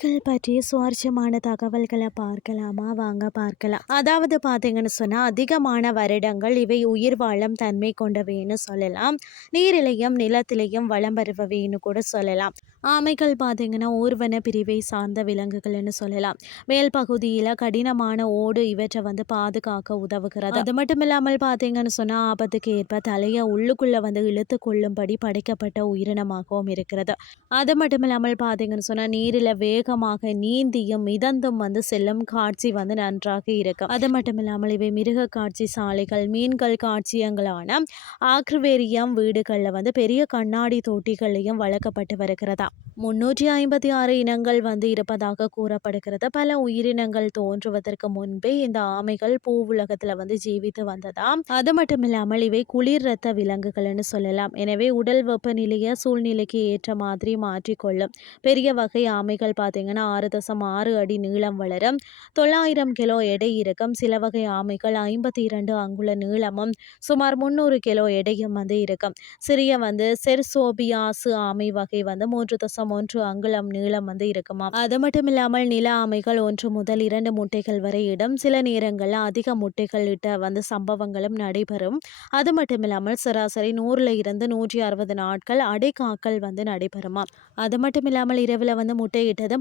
பற்றி சுவாரஸ்யமான தகவல்களை பார்க்கலாமா? வாங்க பார்க்கலாம். அதாவது பார்த்தீங்கன்னு சொன்னால் அதிகமான வருடங்கள் இவை உயிர் வாழும் தன்மை கொண்டவைன்னு சொல்லலாம். நீரிலையும் நிலத்திலையும் வளம் வருபவைன்னு கூட சொல்லலாம். ஆமைகள் பார்த்தீங்கன்னா ஊர்வன பிரிவை சார்ந்த விலங்குகள்னு சொல்லலாம். மேல் பகுதியில் கடினமான ஓடு இவற்றை வந்து பாதுகாக்க உதவுகிறது. அது மட்டும் இல்லாமல் பார்த்தீங்கன்னு சொன்னால் ஆபத்துக்கு ஏற்ப தலையை உள்ளுக்குள்ளே வந்து இழுத்து கொள்ளும்படி படைக்கப்பட்ட உயிரினமாகவும் இருக்கிறது. அது மட்டும் இல்லாமல் பார்த்தீங்கன்னு சொன்னால் நீரில் வேகமாக நீந்தியும் மிதந்தும் வந்து செல்லும் காட்சி வந்து நன்றாக இருக்கும். அது மட்டும் இல்லாமல் இவை மிருக காட்சி சாலைகள் மீன்கள் காட்சியங்களான ஆக்ரிவேரியம் வீடுகளில் வந்து பெரிய கண்ணாடி தொட்டிகளையும் வளர்க்கப்பட்டு வருகிறதா. முன்னூற்றி ஐம்பத்தி ஆறு இனங்கள் வந்து இருப்பதாக கூறப்படுகிறது. பல உயிரினங்கள் தோன்றுவதற்கு முன்பே இந்த ஆமைகள் பூ உலகத்துல வந்து ஜீவித்து வந்ததாம் அது மட்டும் இல்லாமல் இவை குளிர் ரத்த விலங்குகள்னு சொல்லலாம். எனவே உடல் வெப்பநிலைய சூழ்நிலைக்கு ஏற்ற மாதிரி மாற்றிக்கொள்ளும் பெரிய வகை ஆமைகள் பார்த்தீங்கன்னா ஆறு தசம் ஆறு அடி நீளம் வளரும். தொள்ளாயிரம் கிலோ எடை இருக்கும். சில வகை ஆமைகள் ஐம்பத்தி இரண்டு அங்குல நீளமும் சுமார் முந்நூறு கிலோ எடையும் வந்து இருக்கும். சிறிய வந்து செர்சோபியாசு ஆமை வகை வந்து மூன்று தசம் ஒன்று அங்குலம் நீளம் வந்து இருக்குமா அது மட்டும் இல்லாமல் நில ஆமைகள் ஒன்று முதல் இரண்டு முட்டைகள் வரை இடும். சில நேரங்களில் அதிக முட்டைகள் இட்ட வந்து சம்பவங்களும் நடைபெறும். அது மட்டும் இல்லாமல் சராசரி நூறுல இருந்து நூற்றி அறுபது நாட்கள் அடைக்காக்கள் வந்து நடைபெறுமா அது மட்டும் இல்லாமல் இரவில் வந்து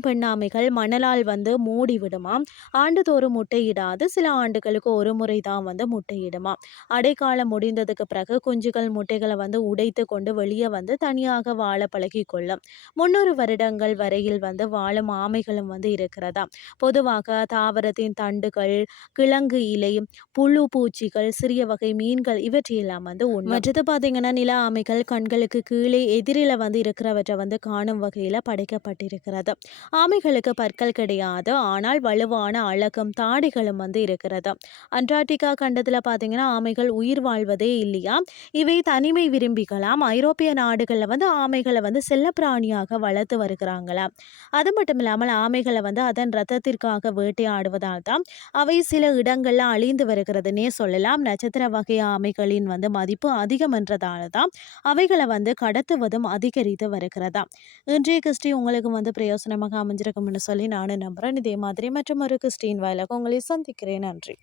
பெண்ணாமைகள் மணலால் வந்து மூடி விடுமாம் ஆண்டுதோறும் முட்டையிடாது சில ஆண்டுகளுக்கு ஒரு முறை தான் வந்து முட்டையிடுமா? அடைக்காலம் முடிந்ததுக்கு பிறகு குஞ்சுகள் முட்டைகளை வந்து உடைத்து கொண்டு வெளியே வந்து தனியாக வாழ பழகி கொள்ளும். முன்னூறு வருடங்கள் வரையில் வந்து வாழும் ஆமைகளும் வந்து இருக்கிறதா பொதுவாக தாவரத்தின் தண்டுகள் கிழங்கு இலை புழு பூச்சிகள் சிறிய வகை மீன்கள் இவற்றையெல்லாம் வந்து மற்றது பார்த்தீங்கன்னா நில ஆமைகள் கண்களுக்கு கீழே எதிரில வந்து இருக்கிறவற்றை வந்து காணும் வகையில் படைக்கப்பட்டிருக்கிறது. ஆமைகளுக்கு பற்கள் கிடையாது. ஆனால் வலுவான அழகும் தாடிகளும் வந்து இருக்கிறது அண்டார்டிகா கண்டத்தில் பார்த்தீங்கன்னா ஆமைகள் உயிர் வாழ்வதே இல்லையா? இவை தனிமை விரும்பிக்கலாம் ஐரோப்பிய நாடுகளில் வந்து ஆமைகளை வந்து செல்லப்பிராணியாக வளர்த்து வருகிறாங்களா அது மட்டும் இல்லாமல் ஆமைகளை வந்து அதன் ரத்தத்திற்காக வேட்டையாடுவதால் தான் அவை சில இடங்கள்ல அழிந்து வருகிறதுனே சொல்லலாம். நட்சத்திர வகை ஆமைகளின் வந்து மதிப்பு அதிகம் என்றதால தான் அவைகளை வந்து கடத்துவதும் அதிகரித்து வருகிறதா இன்றைய கிறிஸ்டி உங்களுக்கு வந்து பிரயோசனமாக அமைஞ்சிருக்கும்னு சொல்லி நானும் நம்புகிறேன் இதே மாதிரி மற்றும் ஒரு கிறிஸ்டின் வாயிலாக உங்களை சந்திக்கிறேன். நன்றி.